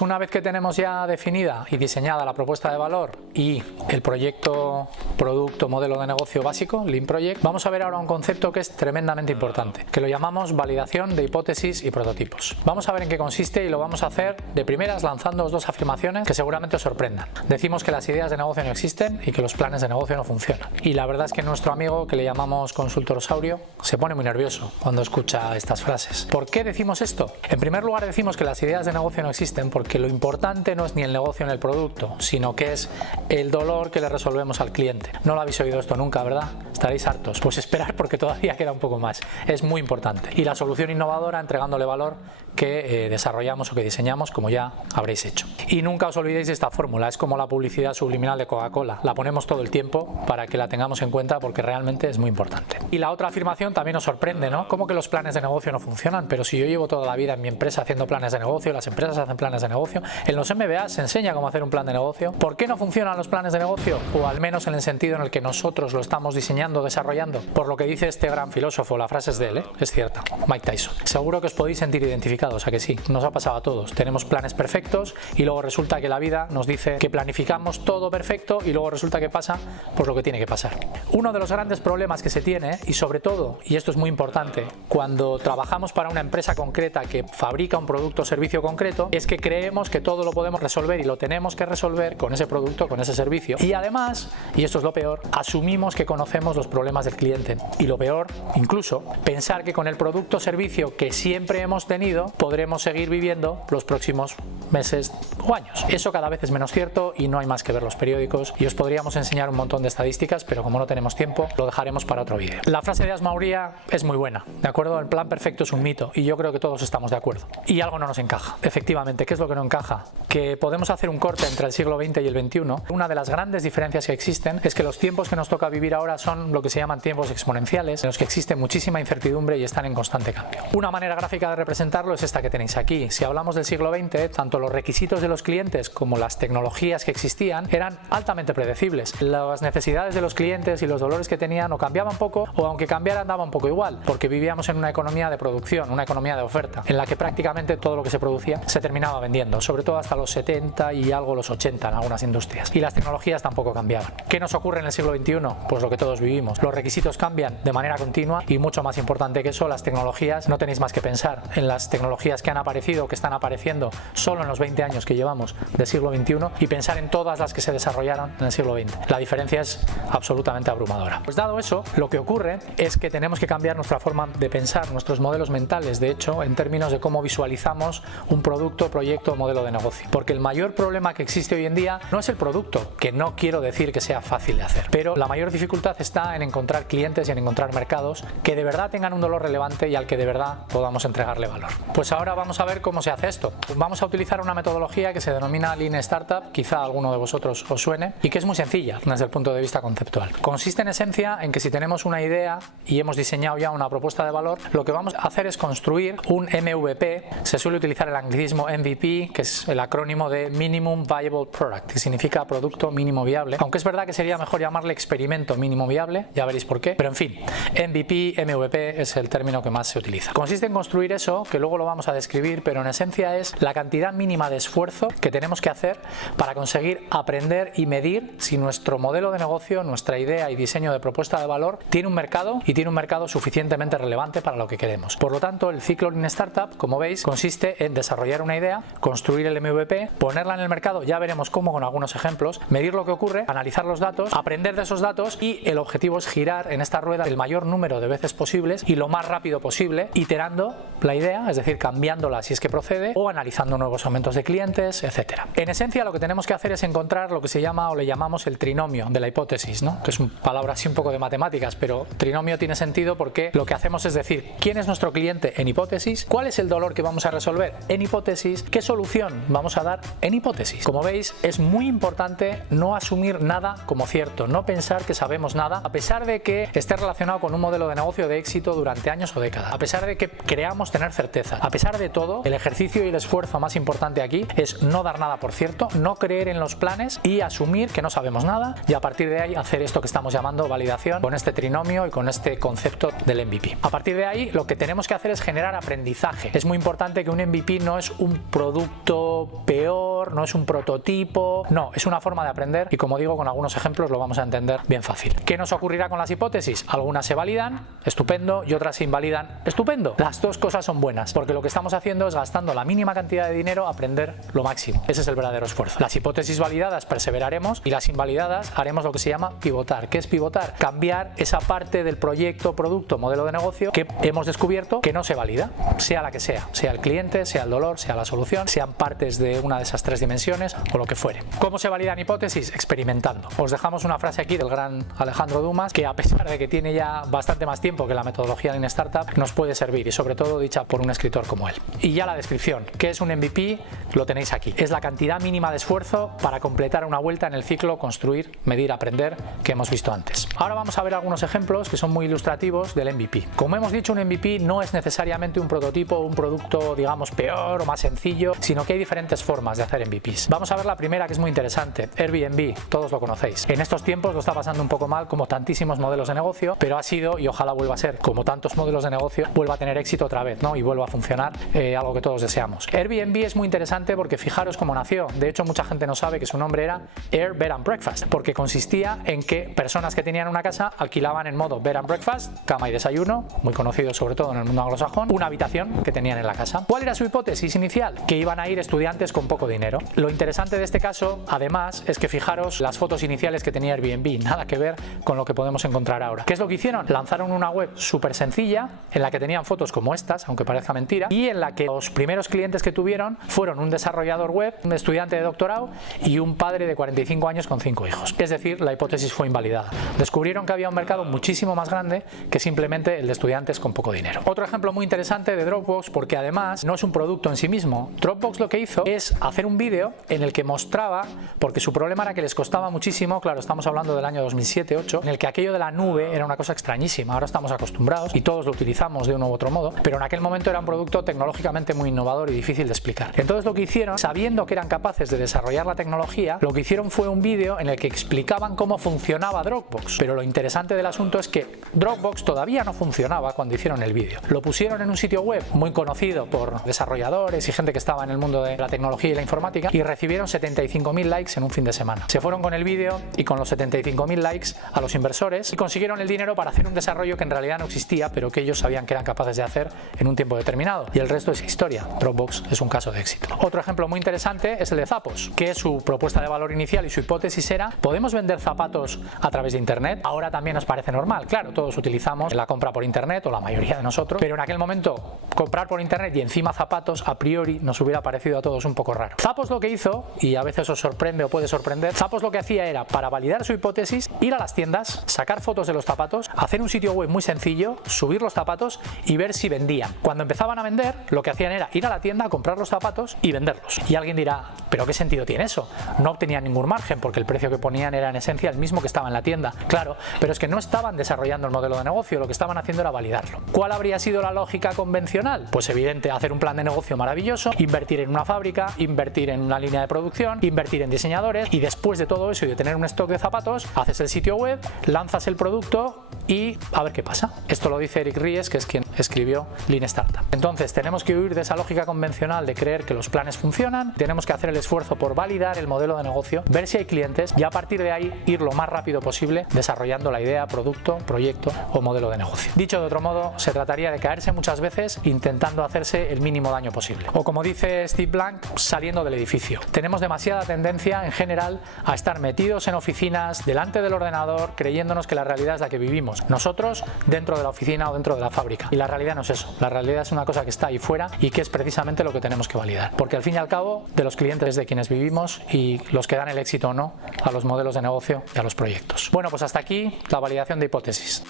Una vez que tenemos ya definida y diseñada la propuesta de valor y el proyecto, producto, modelo de negocio básico, Lean Project, vamos a ver ahora un concepto que es tremendamente importante, que lo llamamos validación de hipótesis y prototipos. Vamos a ver en qué consiste y lo vamos a hacer de primeras lanzando dos afirmaciones que seguramente os sorprendan. Decimos que las ideas de negocio no existen y que los planes de negocio no funcionan. Y la verdad es que nuestro amigo, que le llamamos consultorosaurio, se pone muy nervioso cuando escucha estas frases. ¿Por qué decimos esto? En primer lugar, decimos que las ideas de negocio no existen porque lo importante no es ni el negocio ni el producto, sino que es el dolor que le resolvemos al cliente. No lo habéis oído esto nunca, ¿verdad? Estaréis hartos. Pues esperar, porque todavía queda un poco más. Es muy importante. Y la solución innovadora entregándole valor que desarrollamos o que diseñamos, como ya habréis hecho. Y nunca os olvidéis de esta fórmula. Es como la publicidad subliminal de Coca-Cola. La ponemos todo el tiempo para que la tengamos en cuenta porque realmente es muy importante. Y la otra afirmación también os sorprende, ¿no? ¿Cómo que los planes de negocio no funcionan? Pero si yo llevo toda la vida en mi empresa haciendo planes de negocio, las empresas hacen planes de negocio, en los MBA se enseña cómo hacer un plan de negocio. ¿Por qué no funcionan los planes de negocio? O al menos en el sentido en el que nosotros lo estamos diseñando, desarrollando. Por lo que dice este gran filósofo, la frase es de él, es cierta, Mike Tyson. Seguro que os podéis sentir identificados, ¿a que sí? Nos ha pasado a todos. Tenemos planes perfectos y luego resulta que la vida nos dice que planificamos todo perfecto y luego resulta que pasa pues lo que tiene que pasar. Uno de los grandes problemas que se tiene, y sobre todo, y esto es muy importante, cuando trabajamos para una empresa concreta que fabrica un producto o servicio concreto, es que creemos que todo lo podemos resolver y lo tenemos que resolver con ese producto, con ese servicio. Y además, y esto es lo peor, asumimos que conocemos los problemas del cliente. Y lo peor, incluso, pensar que con el producto o servicio que siempre hemos tenido, podremos seguir viviendo los próximos meses o años. Eso cada vez es menos cierto y no hay más que ver los periódicos y os podríamos enseñar un montón de estadísticas, pero como no tenemos tiempo, lo dejaremos para otro vídeo. La frase de Asmauría es muy buena, ¿de acuerdo? El plan perfecto es un mito y yo creo que todos estamos de acuerdo. Y algo no nos encaja. Efectivamente, ¿qué es lo que no encaja? Que podemos hacer un corte entre el siglo XX y el XXI. Una de las grandes diferencias que existen es que los tiempos que nos toca vivir ahora son lo que se llaman tiempos exponenciales, en los que existe muchísima incertidumbre y están en constante cambio. Una manera gráfica de representarlo es esta que tenéis aquí. Si hablamos del siglo XX, tanto los requisitos de los clientes como las tecnologías que existían eran altamente predecibles. Las necesidades de los clientes y los dolores que tenían o cambiaban poco o aunque cambiaran daba un poco igual, porque vivíamos en una economía de producción, una economía de oferta, en la que prácticamente todo lo que se producía se terminaba vendiendo, sobre todo hasta los 70 y algo los 80 en algunas industrias. Y las tecnologías tampoco cambiaban. ¿Qué nos ocurre en el siglo XXI? Pues lo que todos vivimos. Los requisitos cambian de manera continua y mucho más importante que eso, las tecnologías, no tenéis más que pensar en las tecnologías que han aparecido, que están apareciendo solo en los 20 años que llevamos del siglo XXI y pensar en todas las que se desarrollaron en el siglo XX. La diferencia es absolutamente abrumadora. Pues dado eso, lo que ocurre es que tenemos que cambiar nuestra forma de pensar, nuestros modelos mentales, de hecho, en términos de cómo visualizamos un producto, proyecto o modelo de negocio. Porque el mayor problema que existe hoy en día no es el producto, que no quiero decir que sea fácil de hacer, pero la mayor dificultad está en encontrar clientes y en encontrar mercados que de verdad tengan un dolor relevante y al que de verdad podamos entregarle valor. Pues ahora vamos a ver cómo se hace esto. Vamos a utilizar una metodología que se denomina Lean Startup, quizá a alguno de vosotros os suene, y que es muy sencilla desde el punto de vista conceptual. Consiste en esencia en que si tenemos una idea y hemos diseñado ya una propuesta de valor, lo que vamos a hacer es construir un MVP. Se suele utilizar el anglicismo MVP, que es el acrónimo de Minimum Viable Product, que significa producto mínimo viable, aunque es verdad que sería mejor llamarle experimento mínimo viable, ya veréis por qué, pero en fin, MVP, MVP es el término que más se utiliza. Consiste en construir eso, que luego lo vamos a describir, pero en esencia es la cantidad mínima de esfuerzo que tenemos que hacer para conseguir aprender y medir si nuestro modelo de negocio, nuestra idea y diseño de propuesta de valor tiene un mercado y tiene un mercado suficientemente relevante para lo que queremos. Por lo tanto, el ciclo Lean Startup, como veis, consiste en desarrollar una idea, construir el MVP, ponerla en el mercado, ya veremos cómo con algunos ejemplos, medir lo que ocurre, analizar los datos, aprender de esos datos y el objetivo es girar en esta rueda el mayor número de veces posibles y lo más rápido posible, iterando la idea, es decir, cambiándola si es que procede o analizando nuevos aumentos de clientes, etc. En esencia, lo que tenemos que hacer es encontrar lo que se llama o le llamamos el trinomio de la hipótesis, ¿no? Que es una palabra así un poco de matemáticas, pero trinomio tiene sentido porque lo que hacemos es decir quién es nuestro cliente en hipótesis, cuál es el dolor que vamos a resolver en hipótesis, qué solución vamos a dar en hipótesis. Como veis, es muy importante no asumir nada como cierto, no pensar que sabemos nada, a pesar de que esté relacionado con un modelo de negocio de éxito durante años o décadas, a pesar de que creamos tener certeza. A pesar de todo, el ejercicio y el esfuerzo más importante aquí es no dar nada por cierto, no creer en los planes y asumir que no sabemos nada y a partir de ahí hacer esto que estamos llamando validación con este trinomio y con este concepto del MVP. A partir de ahí lo que tenemos que hacer es generar aprendizaje. Es muy importante que un MVP no es un producto producto peor, no es un prototipo, no, es una forma de aprender y, como digo, con algunos ejemplos lo vamos a entender bien fácil. ¿Qué nos ocurrirá con las hipótesis? Algunas se validan, estupendo, y otras se invalidan, estupendo. Las dos cosas son buenas, porque lo que estamos haciendo es, gastando la mínima cantidad de dinero, aprender lo máximo. Ese es el verdadero esfuerzo. Las hipótesis validadas perseveraremos y las invalidadas haremos lo que se llama pivotar. ¿Qué es pivotar? Cambiar esa parte del proyecto, producto, modelo de negocio que hemos descubierto que no se valida, sea la que sea el cliente, sea el dolor, sea la solución, sean partes de una de esas tres dimensiones o lo que fuere. ¿Cómo se validan hipótesis? Experimentando. Os dejamos una frase aquí del gran Alejandro Dumas, que a pesar de que tiene ya bastante más tiempo que la metodología Lean Startup, nos puede servir, y sobre todo dicha por un escritor como él. Y ya la descripción. ¿Qué es un MVP? Lo tenéis aquí. Es la cantidad mínima de esfuerzo para completar una vuelta en el ciclo construir, medir, aprender que hemos visto antes. Ahora vamos a ver algunos ejemplos que son muy ilustrativos del MVP. Como hemos dicho, un MVP no es necesariamente un prototipo o un producto, digamos, peor o más sencillo, sino que hay diferentes formas de hacer MVPs. Vamos a ver la primera, que es muy interesante. Airbnb, todos lo conocéis. En estos tiempos lo está pasando un poco mal, como tantísimos modelos de negocio, pero ha sido, y ojalá vuelva a ser, como tantos modelos de negocio, vuelva a tener éxito otra vez, ¿no? Y vuelva a funcionar, algo que todos deseamos. Airbnb es muy interesante porque fijaros cómo nació. De hecho, mucha gente no sabe que su nombre era Air Bed and Breakfast, porque consistía en que personas que tenían una casa alquilaban en modo Bed and Breakfast, cama y desayuno, muy conocido sobre todo en el mundo anglosajón, una habitación que tenían en la casa. ¿Cuál era su hipótesis inicial? Que iban a ir estudiantes con poco dinero. Lo interesante de este caso, además, es que fijaros las fotos iniciales que tenía Airbnb, nada que ver con lo que podemos encontrar ahora. ¿Qué es lo que hicieron? Lanzaron una web súper sencilla en la que tenían fotos como estas, aunque parezca mentira, y en la que los primeros clientes que tuvieron fueron un desarrollador web, un estudiante de doctorado y un padre de 45 años con 5 hijos. Es decir, la hipótesis fue invalidada. Descubrieron que había un mercado muchísimo más grande que simplemente el de estudiantes con poco dinero. Otro ejemplo muy interesante de Dropbox, porque además no es un producto en sí mismo. Dropbox lo que hizo es hacer un vídeo en el que mostraba, porque su problema era que les costaba muchísimo, claro, estamos hablando del año 2007-2008, en el que aquello de la nube era una cosa extrañísima. Ahora estamos acostumbrados y todos lo utilizamos de uno u otro modo, pero en aquel momento era un producto tecnológicamente muy innovador y difícil de explicar. Entonces lo que hicieron, sabiendo que eran capaces de desarrollar la tecnología, lo que hicieron fue un vídeo en el que explicaban cómo funcionaba Dropbox. Pero lo interesante del asunto es que Dropbox todavía no funcionaba cuando hicieron el vídeo. Lo pusieron en un sitio web muy conocido por desarrolladores y gente que estaba en el mundo de la tecnología y la informática, y recibieron 75.000 likes en un fin de semana. Se fueron con el vídeo y con los 75.000 likes a los inversores y consiguieron el dinero para hacer un desarrollo que en realidad no existía, pero que ellos sabían que eran capaces de hacer en un tiempo determinado. Y el resto es historia. Dropbox es un caso de éxito. Otro ejemplo muy interesante es el de Zappos, que su propuesta de valor inicial y su hipótesis era: ¿podemos vender zapatos a través de internet? Ahora también nos parece normal. Claro, todos utilizamos la compra por internet, o la mayoría de nosotros, pero en aquel momento comprar por internet y encima zapatos, a priori nos hubiera parecido a todos un poco raro. Zappos lo que hizo, y a veces os sorprende o puede sorprender, Zappos lo que hacía era, para validar su hipótesis, ir a las tiendas, sacar fotos de los zapatos, hacer un sitio web muy sencillo, subir los zapatos y ver si vendían. Cuando empezaban a vender, lo que hacían era ir a la tienda, comprar los zapatos y venderlos. Y alguien dirá: ¿pero qué sentido tiene eso? No obtenían ningún margen porque el precio que ponían era en esencia el mismo que estaba en la tienda. Claro, pero es que no estaban desarrollando el modelo de negocio, lo que estaban haciendo era validarlo. ¿Cuál habría sido la lógica convencional? Pues evidente, hacer un plan de negocio maravilloso, invertir en una fábrica, invertir en una línea de producción, invertir en diseñadores, y después de todo eso y de tener un stock de zapatos, haces el sitio web, lanzas el producto y a ver qué pasa. Esto lo dice Eric Ries, que es quien escribió Lean Startup. Entonces tenemos que huir de esa lógica convencional de creer que los planes funcionan, tenemos que hacer el esfuerzo por validar el modelo de negocio, ver si hay clientes y a partir de ahí ir lo más rápido posible desarrollando la idea, producto, proyecto o modelo de negocio. Dicho de otro modo, se trataría de caerse muchas veces intentando hacerse el mínimo daño posible. O como dice Steve Blank, saliendo del edificio. Tenemos demasiada tendencia en general a estar metidos en oficinas, delante del ordenador, creyéndonos que la realidad es la que vivimos nosotros dentro de la oficina o dentro de la fábrica. Y la realidad no es eso. La realidad es una cosa que está ahí fuera y que es precisamente lo que tenemos que validar. Porque al fin y al cabo, de los clientes de quienes vivimos y los que dan el éxito o no a los modelos de negocio y a los proyectos. Bueno, pues hasta aquí la validación de hipótesis.